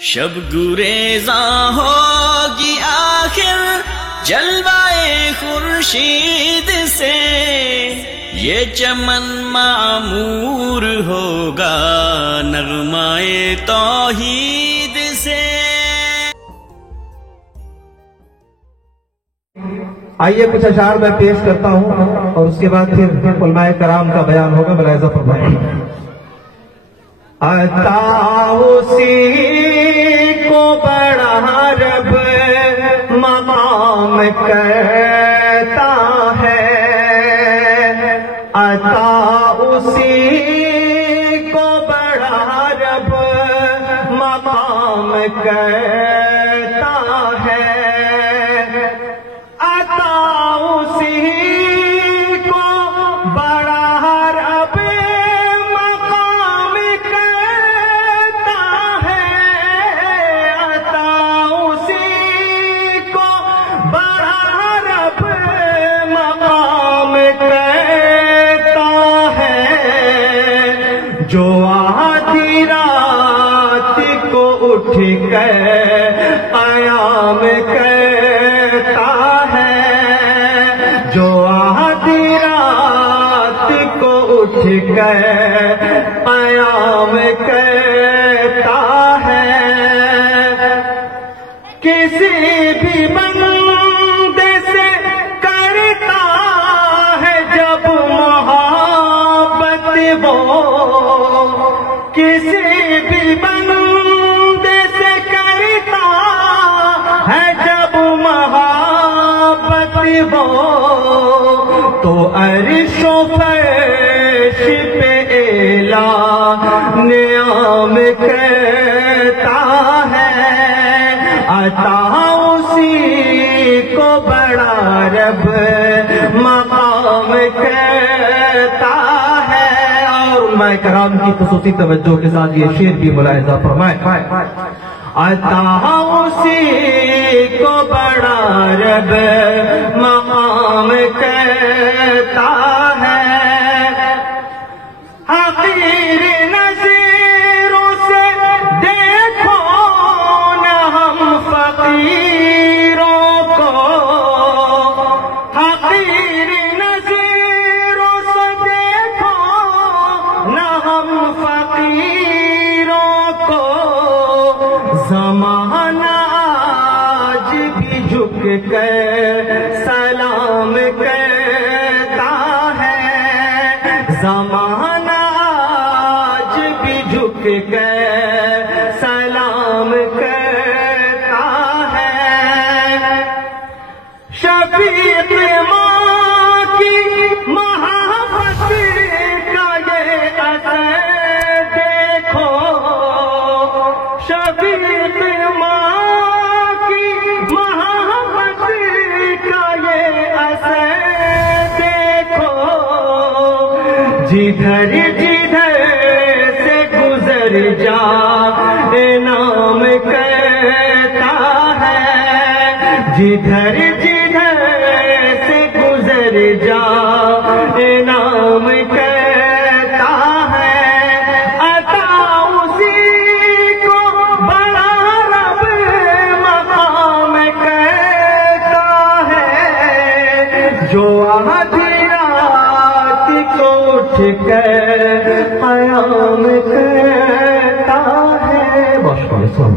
شب گریزاں ہوگی آخر جلوائے خورشید سے، یہ چمن معمور ہوگا نغمائے توحید سے۔ آئیے کچھ اشعار میں پیش کرتا ہوں اور اس کے بعد پھر علماء کرام کا بیان ہوگا، ملاحظہ فرمائیں۔ عطا اسی کو بڑا رب مقام کہتا ہے، عطا اسی کو بڑا رب مقام کہتا ہے، عطا اسی کو بڑا رب مقام کہتا ہے، عطا اسی کو بڑا رب مقام کہتا ہے، جو آدھی رات کو اٹھ کے قیام کہتا ہے، جو آدھی رات کو اٹھ کے قیام کہتا ہے، کسی بھی بندے سے کرتا ہے جب محبت وہ، کسی بھی بندے سے کرتا ہے جب محبت وہ، تو عرش و فرش پہ اعلیٰ نعم کہتا ہے، عطا اسی کو بڑا رب مقام کہتا ہے۔ اور علماء کرام کی خصوصی توجہ کے ساتھ یہ شعر بھی ملاحظہ فرمائیں۔ عطا اسی کو بڑا رب مقام کہتا ہے، حقیر نظروں سے دیکھو نہ ہم فقیروں کو، حقیر نظروں سے دیکھو نہ ہم فقیروں کو، زمانہ آج بھی جھک کے سلام کہتا ہے، زمانہ آج بھی جھک کے سلام کہتا ہے، شفیق ماں کی محبت کا یہ اثر دیکھو، شفیق ماں کی محبت کا یہ اثر دیکھو، جدھر جدھر سے گزر جا نام کہتا ہے، جدھر جدھر سے گزر جا نام کہتا ہے، عطا اسی کو بڑا رب مقام کہتا ہے، جو آدھی رات کو اٹھ کے قیام کہتا ہے۔ بہت شکریہ۔